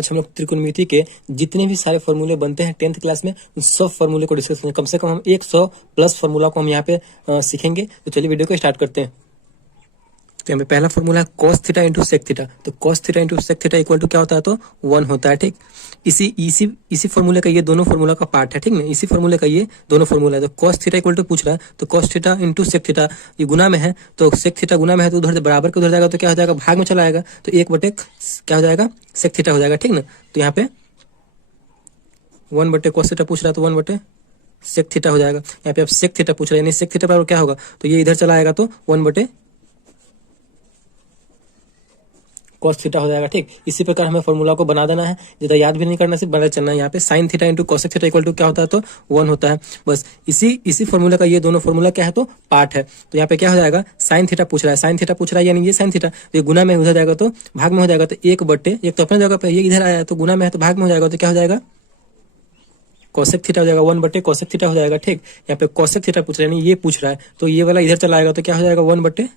आज हम लोग त्रिकोणमिति के जितने भी सारे फॉर्मूले बनते हैं 10th क्लास में उन सब फॉर्मूले को डिस्कस करेंगे। कम से कम हम 100 प्लस फॉर्मूला को हम यहाँ पे सीखेंगे। तो चलिए वीडियो को स्टार्ट करते हैं। तो यहाँ पे पहला फॉर्मूला है cos theta into sec theta. तो cos theta into sec theta equal to क्या होता है? तो 1 होता है। ठीक, इसी फॉर्मूले का ये दोनों फॉर्मूला का पार्ट है। ठीक ना, इसी फॉर्मूले का ये दोनों फॉर्मूला है। तो cos थीटा इक्वल टू पूछ रहा है, तो cos theta into sec theta ये गुना में है, तो सेक थीटा गुना में है तो उधर बराबर के उधर जाएगा तो क्या हो जाएगा? भाग में चला आएगा, तो 1 बटे क्या हो जाएगा? सेक थीटा हो जाएगा। ठीक ना, तो यहाँ पे 1 बटे cos थीटा पूछ रहा है तो 1 बटे सेक थीटा हो जाएगा। यहाँ पे अब सेक थीटा पूछ रहा है, यानी सेक थीटा बराबर क्या होगा? तो ये इधर चला आएगा तो 1 बटे cos थीटा हो जाएगा। ठीक, इसी प्रकार हमें फॉर्मूला को बना देना है, ज्यादा याद भी नहीं करना, सिर्फ बना चलना है। यहाँ पे sin theta into cosec theta equal to क्या होता है? तो 1 होता है। बस इसी फॉर्मूला का ये दोनों फॉर्मूला क्या है? तो पार्ट है। तो यहाँ पे क्या हो जाएगा? sin थीटा पूछ रहा है, sin थीटा पूछ रहा है यानी ये sin थीटा, तो ये गुना में उधर जाएगा तो भाग में हो जाएगा, तो 1 बटे एक तो अपने जगह पे ये इधर आया तो गुना में है तो भाग में हो जाएगा, तो क्या हो जाएगा? cosec थीटा हो जाएगा, 1 बटे cosec थीटा हो जाएगा। ठीक, यहाँ पे cosec थीटा पूछ रहा है यानी ये पूछ रहा है, तो ये वाला इधर चला आएगा तो क्या हो जाएगा? 1 बटे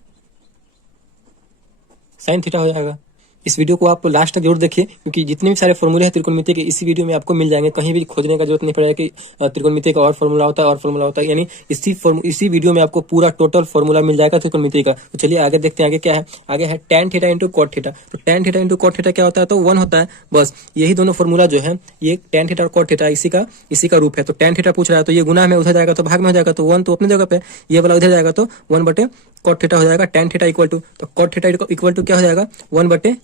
sin थीटा हो जाएगा। इस वीडियो को आप लास्ट तक जरूर देखिए, क्योंकि जितने भी सारे फॉर्मूले हैं त्रिकोणमिति के इसी वीडियो में आपको मिल जाएंगे। कहीं भी खोजने का जरूरत नहीं पड़ेगा कि त्रिकोणमिति का और फॉर्मूला होता है और फॉर्मूला होता है, यानी इसी वीडियो में आपको पूरा टोटल फॉर्मूला मिल जाएगा त्रिकोणमिति का। तो चलिए आगे देखते हैं आगे क्या है। आगे है tan theta into cot theta. तो tan theta into cot theta क्या होता है? तो 1 होता है। बस यही दोनों फॉर्मूला जो है, ये tan थीटा और कॉट थीटा इसी का रूप है। तो tan थीटा पूछ रहा है तो ये गुना में उधर जाएगा तो भाग में हो जाएगा, तो 1 तो अपने जगह पे, ये वाला उधर जाएगा तो 1 बटे कॉट थीटा हो जाएगा। tan थीटा इक्वल टू, तो कॉट थीटा इक्वल टू क्या हो जाएगा? 1 बटे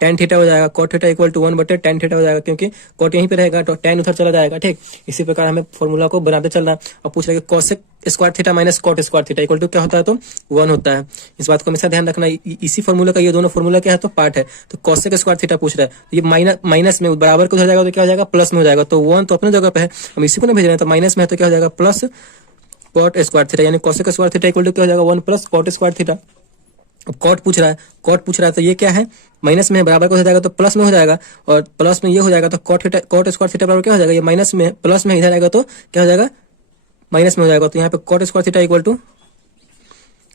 tan थीटा हो जाएगा। cot थीटा इक्वल टू 1 बटे tan थीटा हो जाएगा, क्योंकि cot यहीं पे रहेगा तो tan उधर चला जाएगा। ठीक, इसी प्रकार हमें फॉर्मूला को बनाते चलना है। अब पूछ रहे हैं cosec square theta minus cot square theta equal to क्या होता है? तो 1 होता है। इस बात को हमेशा ध्यान रखना। इसी फॉर्मूला का ये दोनों फॉर्मूला क्या है? तो पार्ट है। तो cosec स्क्वायर थीटा पूछ रहा है, तो ये माइनस में बराबर को हो जाएगा तो क्या हो जाएगा? प्लस में हो जाएगा, तो 1 तो अपने जगह पे है, हम इसी को नहीं भेज रहे हैं, तो माइनस में है तो क्या हो जाएगा? प्लस कॉट स्क्वायर थीटा, यानी cosec square theta equal to क्या हो जाएगा? 1 प्लस कॉट स्क्वायर थीटा। अब कॉट पूछ रहा है तो ये क्या है? माइनस में है, बराबर का हो जाएगा तो प्लस में हो जाएगा, और प्लस में ये हो जाएगा तो कॉट स्क्वायर थीटा बराबर क्या हो जाएगा? ये माइनस में प्लस में इधर आएगा तो क्या हो जाएगा? माइनस में हो जाएगा। तो यहाँ पे cot square theta equal to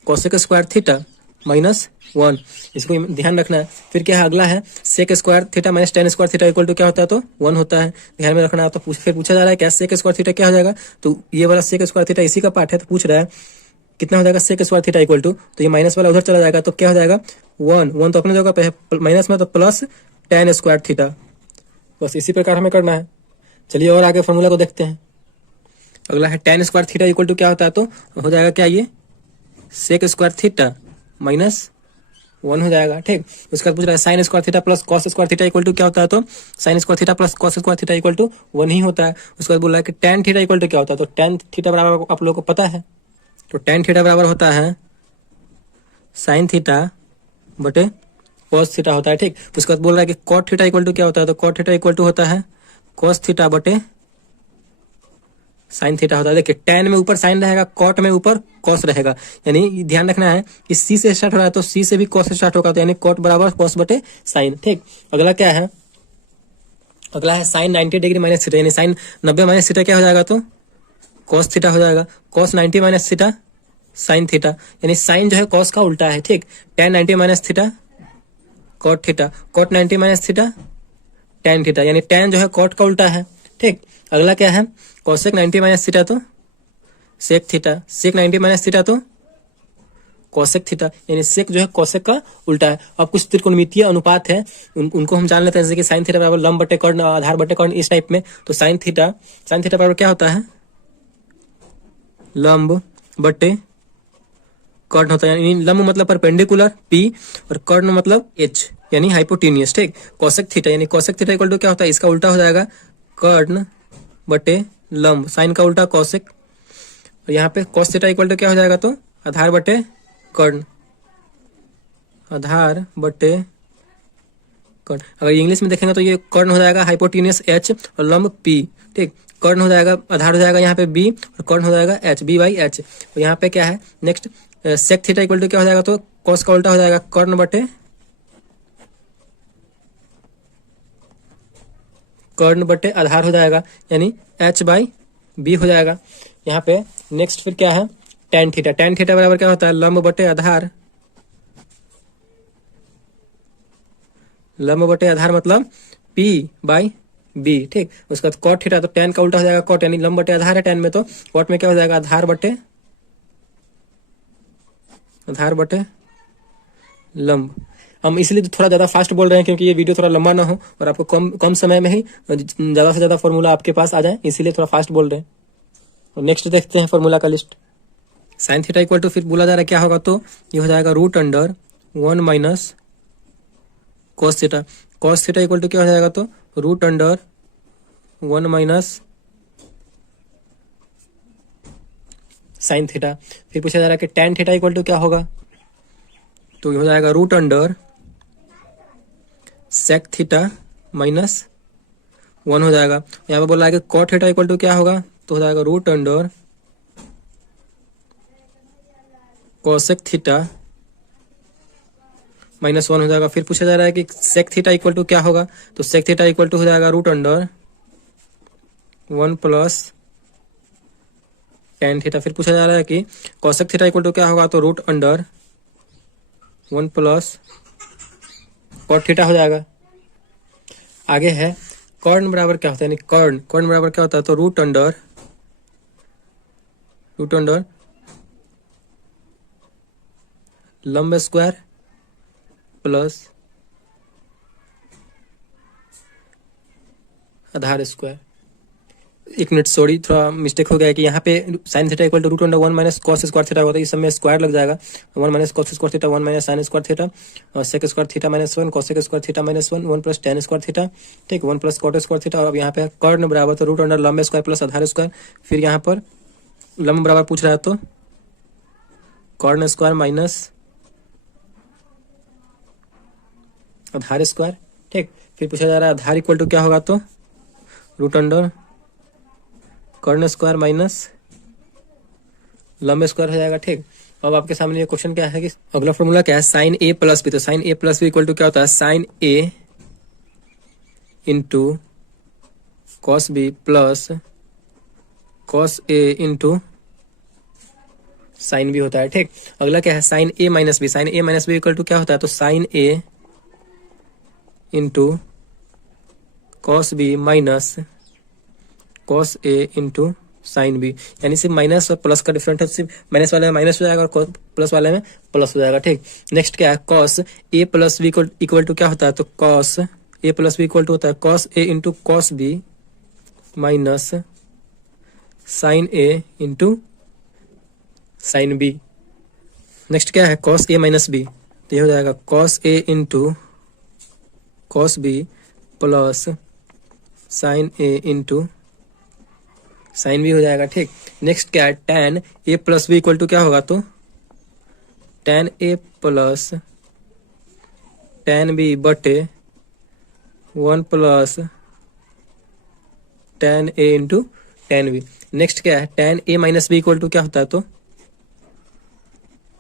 cosec square theta minus 1, इसको ध्यान रखना है। फिर क्या है? अगला है sec square theta minus tan square theta equal to क्या होता है? तो 1 होता है। ध्यान में रखना है। तो फिर पूछा जा रहा है क्या सेक स्क्वायर थीटा क्या हो जाएगा? तो ये वाला सेक स्क्वायर थीटा इसी का पार्ट है, तो पूछ रहा है कितना हो जाएगा? Sec square theta equal to, तो ये माइनस वाला उधर चला जाएगा तो क्या हो जाएगा? 1 तो अपने जगह पे है, माइनस में तो प्लस tan स्क्वायर थीटा। बस इसी प्रकार हमें करना है। चलिए और आगे फॉर्मूला को देखते हैं। अगला है tan square theta equal to क्या होता है? तो हो जाएगा क्या? ये सेक स्क्वायर थीटा माइनस 1 हो जाएगा। ठीक, उसके बाद पूछ रहा है sine square theta plus cos square theta equal to क्या होता है? तो sine square theta plus cos square theta equal to 1 ही होता है। उसके बाद बोल रहा है कि tan थीटा इक्वल टू क्या होता है? तो tan थीटा बराबर आप लोगों को पता है, तो tan थीटा बराबर होता है साइन थीटा बटे कॉस थीटा होता है। ठीक, उसके बाद बोल रहा है कि कॉट थीटा इक्वल टू क्या होता है? तो कॉट थीटा इक्वल टू होता है कॉस थीटा बटे साइन थीटा होता है। देखिए tan में ऊपर साइन रहेगा, कॉट में ऊपर कॉस रहेगा, यानी ध्यान रखना है कि सी से स्टार्ट हो रहा है तो सी से भी कॉस स्टार्ट होगा, तो यानी कॉट बराबर कॉस बटे साइन। ठीक, अगला क्या है? अगला है साइन 90 डिग्री माइनस थीटा, यानी साइन 90 माइनस थीटा क्या हो जाएगा? तो कॉस थीटा हो जाएगा। Cos 90 minus theta sine theta, यानी साइन जो है कॉस का उल्टा है। ठीक, tan 90 minus theta cot theta, cot 90 minus theta tan theta, यानी tan जो है कॉट का उल्टा है। ठीक, अगला क्या है? कोसेक 90 माइनस थीटा तो सेक थीटा, सेक 90 माइनस थीटा तो कोसेक थीटा, यानी सेक जो है कोसेक का उल्टा है। अब कुछ त्रिकोणमितीय अनुपात है, उनको हम जान लेते हैं, जैसे कि साइन थीटा बराबर लंब बटे कर्ण आधार बटे कर्ण, इस टाइप में। तो साइन थीटा बराबर क्या होता है? लंब बटे कर्ण होता है, यानी लंब मतलब परपेंडिकुलर P और कर्ण मतलब H, यानी हाइपोटेन्यूस। ठीक, कोसेक थीटा यानी कोसेक थीटा इक्वल टू क्या होता है? इसका उल्टा हो जाएगा कर्ण बटे लंब, साइन का उल्टा कोसेक, और यहाँ पे कोस थीटा इक्वल टू क्या हो जाएगा? तो आधार बटे कर्ण, आधार बटे कर्ण। अगर इंग्लिश में देखेंगे तो ये कर्ण हो जाएगा हाइपोटेन्यूस H और लंब P। ठीक, कर्ण हो जाएगा, आधार हो जाएगा यहाँ पे B और कर्ण हो जाएगा H, B/H। और यहाँ पे क्या है next? Sec theta equal to क्या हो जाएगा? तो कॉस का उल्टा हो जाएगा कर्ण बटे आधार हो जाएगा, यानी H/B हो जाएगा। यहाँ पे नेक्स्ट फिर क्या है? tan थीटा बराबर क्या होता है? लंब बटे आधार लंब बटे आधार मतलब P बाई B, ठीक। उसके बाद कॉट थीटा, तो tan का उल्टा हो जाएगा कॉट, यानी लंब बटे आधार है tan में, तो कॉट में क्या हो जाएगा, आधार बटे लंब। हम इसलिए तो थोड़ा ज्यादा फास्ट बोल रहे हैं क्योंकि ये वीडियो थोड़ा लंबा ना हो और आपको कम कम समय में ही ज्यादा से ज्यादा फॉर्मूला आपके पास आ जाए, इसीलिए थोड़ा फास्ट बोल रहे हैं। और नेक्स्ट देखते हैं फॉर्मूला का list. Sine theta equal to, फिर बोला जा रहा है क्या होगा, तो ये हो जाएगा √1 minus cos theta. Cos theta equal to क्या हो जाएगा, तो √1 माइनस साइन थीटा। फिर पूछा जा रहा है कि tan थीटा इक्वल टू क्या होगा, तो ये हो जाएगा √sec थीटा माइनस 1 हो जाएगा। यहाँ पे बोल रहा है कि cot थीटा इक्वल टू क्या होगा, तो हो जाएगा √cosec थीटा माइनस 1 हो जाएगा। फिर पूछा जा रहा है कि sec थीटा इक्वल टू क्या होगा, तो sec थीटा इक्वल टू हो जाएगा √1 प्लस tan थीटा। फिर पूछा जा रहा है कि cosec थीटा इक्वल टू क्या होगा, तो √1 प्लस cot थीटा हो जाएगा। आगे है कर्ण बराबर क्या होता है, यानी कर्ण बराबर क्या होता है, तो रूट अंडर लंब स्क्वायर प्लस आधार स्क्वायर। एक मिनट, सॉरी, थोड़ा मिस्टेक हो गया है कि यहाँ पे sine theta equal to √1 minus cos square theta होता है, इस समय स्क्वायर लग जाएगा। 1 minus cos square theta, 1 minus sine square theta, और sec square theta minus 1, cosec square theta minus 1, 1 plus tan square theta, ठीक, 1 प्लस कॉट स्क्वायर थीटा। और अब यहाँ पे कर्ण बराबर तो √ लंब स्क्वायर प्लस आधार स्क्वायर। फिर यहाँ पर लंब बराबर पूछ रहा है तो कर्ण स्क्वायर माइनस आधार स्क्वायर, ठीक। फिर पूछा जा रहा है आधार इक्वल टू क्या होगा, तो √ कर्ण स्क्वायर माइनस लंब स्क्वायर हो जाएगा, ठीक। अब आपके सामने ये क्वेश्चन क्या है कि अगला फॉर्मूला क्या है, साइन A प्लस बी। तो sine A plus B equal to क्या होता है, sine A into cos B plus cos A into sine B होता है, ठीक। अगला क्या है, sine A minus B. Sine A minus B equal to क्या होता है, तो sine A into cos B minus cos A into sine B, यानी सिर्फ माइनस और प्लस का डिफरेंट है, सिर्फ माइनस वाले में माइनस हो जाएगा और प्लस वाले में प्लस हो जाएगा, ठीक। नेक्स्ट क्या है, cos A plus B equal to क्या होता है, तो cos A plus B equal to होता है cos A into cos B minus sine A into sine B. Next क्या है, कॉस A माइनस बी, तो ये हो जाएगा cos A into cos B plus sine A into sine B हो जाएगा, ठीक। नेक्स्ट क्या है, tan A plus B equal to क्या होगा, तो tan A plus tan B बटे 1 plus tan A into tan B। Next क्या है, tan A minus B equal to क्या होता है, तो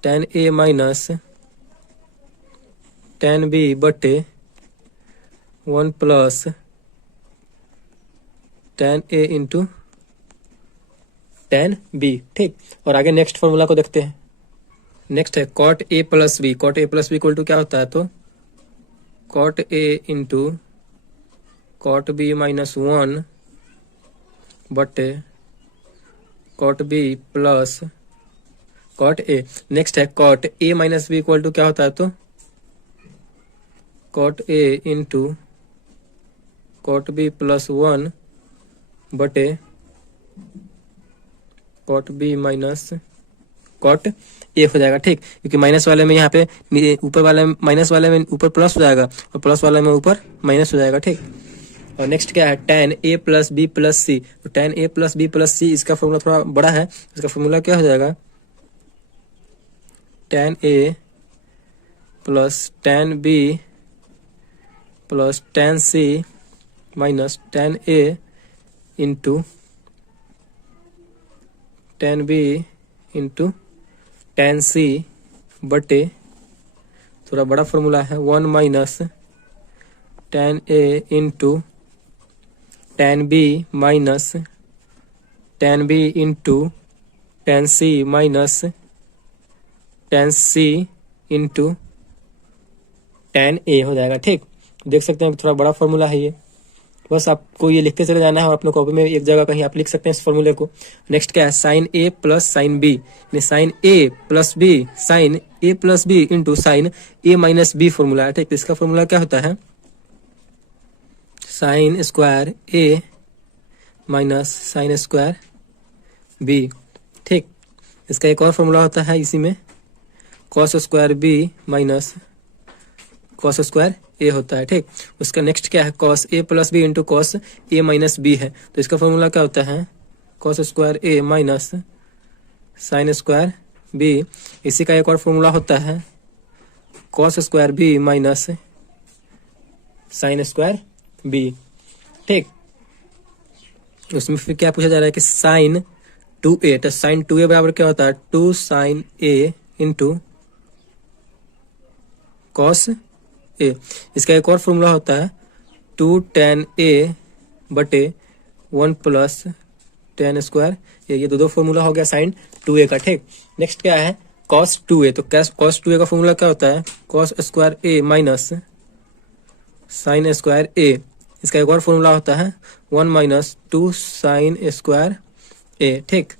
tan A minus tan B बटे 1 plus tan A into tan B, ठीक। और आगे नेक्स्ट फॉर्मूला को देखते हैं। नेक्स्ट है cot A plus B. cot A plus B equal to क्या होता है, तो cot A into cot B minus 1 बटे cot B plus cot A। Next है cot A minus B equal to क्या होता है, तो cot A into cot B plus 1 बटे cot B minus cot A हो जाएगा, ठीक। क्योंकि माइनस वाले में यहाँ पे ऊपर वाले माइनस वाले में ऊपर प्लस हो जाएगा और प्लस वाले में ऊपर माइनस हो जाएगा, ठीक। और नेक्स्ट क्या है, tan A plus B plus C. तो tan A plus B plus C, इसका फॉर्मूला थोड़ा बड़ा है, इसका फॉर्मूला क्या हो जाएगा, tan A plus tan B plus tan C minus tan A into tan B into tan C बटे, थोड़ा बड़ा फॉर्मूला है, 1 minus tan A into tan B minus tan B into tan C minus tan C into tan A हो जाएगा, ठीक। देख सकते हैं थोड़ा बड़ा फॉर्मूला है ये, बस आपको ये लिखते चले जाना है और अपने कॉपी में एक जगह कहीं आप लिख सकते हैं इस फॉर्मूले को। नेक्स्ट क्या है, sine A plus sine B, यानी sine A plus B, sine A plus B into sine A minus B formula है। ठीक, इसका फॉर्मूला क्या होता है, sine square A minus sine square B. ठीक, इसका एक और फॉर्मूला होता है इसी में, cos square B minus cos square A होता है। ठीक, उसका नेक्स्ट क्या है, cos A plus B into cos A minus B है, तो इसका फॉर्मूला क्या होता है, cos square A minus sine square B. इसी का एक और फॉर्मूला होता है cos square B minus sine square B. ठीक, उसमें फिर क्या पूछा जा रहा है कि साइन 2a, तो साइन 2a बराबर क्या होता है, 2 साइन a इंटू कॉस ए। इसका एक और फॉर्मूला होता है 2 tan a बटे 1 प्लस tan स्क्वायर ये दो फॉर्मूला हो गया साइन 2a का। ठीक, नेक्स्ट क्या है, cos 2a, तो cos 2a का फॉर्मूला क्या होता है, cos square a minus sine square a। इसका एक और फॉर्मूला होता है 1 माइनस 2 साइन स्क्वायर a। ठीक,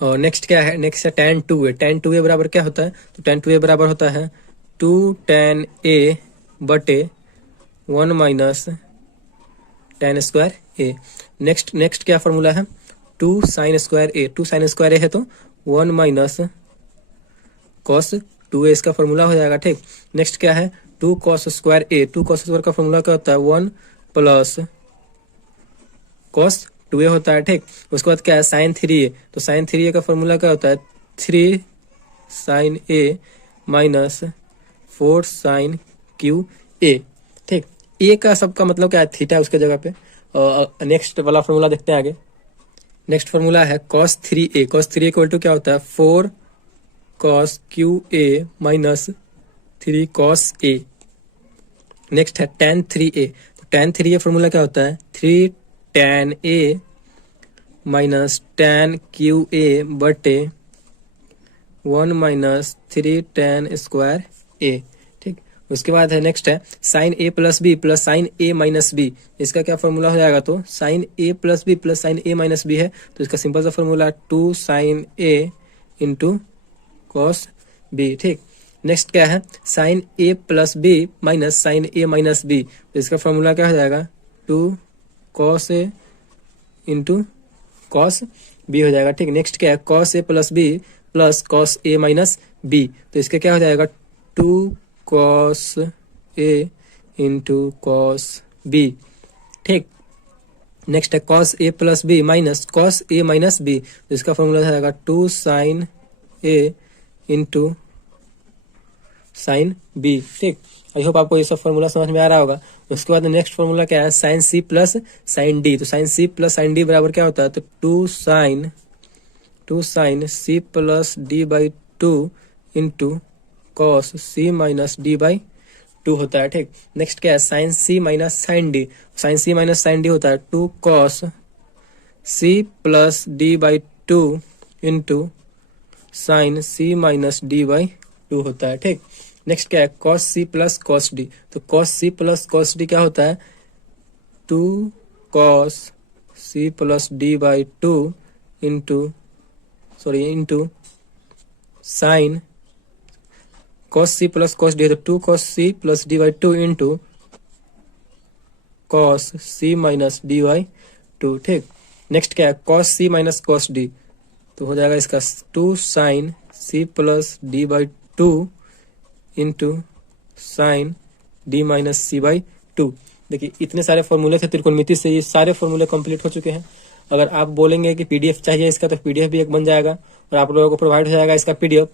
और नेक्स्ट क्या है, नेक्स्ट है tan 2a। tan 2a बराबर क्या होता है, तो tan 2a बराबर होता है 2 tan a बटे 1 minus tan square a। Next क्या फॉर्मूला है, 2 sine square a, 2 sine square a है तो 1 माइनस कॉस 2a इसका फॉर्मूला हो जाएगा। ठीक, नेक्स्ट क्या है, 2 cos square a, 2 cos square का फॉर्मूला क्या होता है, 1 प्लस कॉस 2a होता है। ठीक, उसके बाद क्या है, साइन 3a, तो साइन 3a का फॉर्मूला क्या होता है, 3 sine a minus 4 sine cube A. ठीक, ए का सबका मतलब क्या है, थीटा है उसके जगह पे। नेक्स्ट वाला फॉर्मूला देखते हैं आगे। नेक्स्ट फॉर्मूला है cos 3a, cos 3a equal to क्या होता है, 4 cos cube A minus 3 cos a। Next है tan 3a, तो tan 3a फॉर्मूला क्या होता है, 3 tan a minus tan Q A बटे 1 माइनस 3 tan स्क्वायर ए। ठीक, उसके बाद है नेक्स्ट है sine A plus B plus sign A minus B. इसका क्या फॉर्मूला हो जाएगा, तो sign A plus B plus sign A minus B है, तो इसका सिंपल सा फॉर्मूला 2 साइन ए इंटू कॉस बी। ठीक, नेक्स्ट क्या है, sine A plus B minus sign A minus B, तो इसका फॉर्मूला क्या हो जाएगा, 2 cos A into cos B हो जाएगा। ठीक, नेक्स्ट क्या है, cos A plus B plus cos A minus B, तो इसका क्या हो जाएगा, 2 cos A into cos B. ठीक, नेक्स्ट है cos A plus B minus cos A minus B, तो इसका फॉर्मूला हो जाएगा 2 साइन ए इंटू साइन बी। ठीक, आई होप आपको ये सब फॉर्मूला समझ में आ रहा होगा। उसके बाद नेक्स्ट फॉर्मूला क्या है, sine C plus sine D, तो sine C plus sine D बराबर क्या होता है, तो 2 sine C plus D by 2 into cos C minus D by 2 होता है। ठीक, नेक्स्ट क्या है, sine C minus sine D, sine C minus sine D होता है 2 cos C plus D by 2 into sine C minus D by 2 होता है। ठीक, नेक्स्ट क्या है, cos C plus cos D, तो cos C plus cos D क्या होता है, 2 cos C plus D by 2 into sine cos C plus cos D है, तो 2 cos C plus D by 2 into cos C minus D by 2। ठीक, next क्या है, cos C minus cos D, तो हो जाएगा इसका 2 sine C plus D by 2 into sine D minus C by 2। देखिए इतने सारे फॉर्मूले थे त्रिकोणमिति से, ये सारे फॉर्मूले कंप्लीट हो चुके हैं। अगर आप बोलेंगे कि पीडीएफ चाहिए इसका, तो पीडीएफ भी एक बन जाएगा और आप लोगों को प्रोवाइड हो जाएगा इसका पीडीएफ।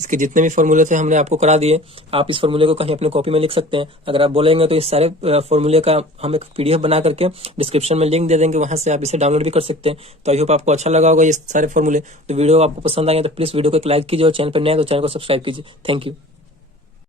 इसके जितने भी फॉर्मूले थे हमने आपको करा दिए, आप इस फॉर्मूले को कहीं अपने कॉपी में लिख सकते हैं। अगर आप बोलेंगे तो इस सारे फॉर्मूले का हम एक पीडीएफ बना करके डिस्क्रिप्शन में लिंक दे देंगे, वहां से आप इसे डाउनलोड भी कर सकते हैं। तो आई होप आपको अच्छा लगा होगा ये सारे फॉर्मूले। तो वीडियो आपको पसंद आए तो प्लीज वीडियो को एक लाइक कीजिए और चैनल पर नए तो चैनल को सब्सक्राइब कीजिए। Thank you.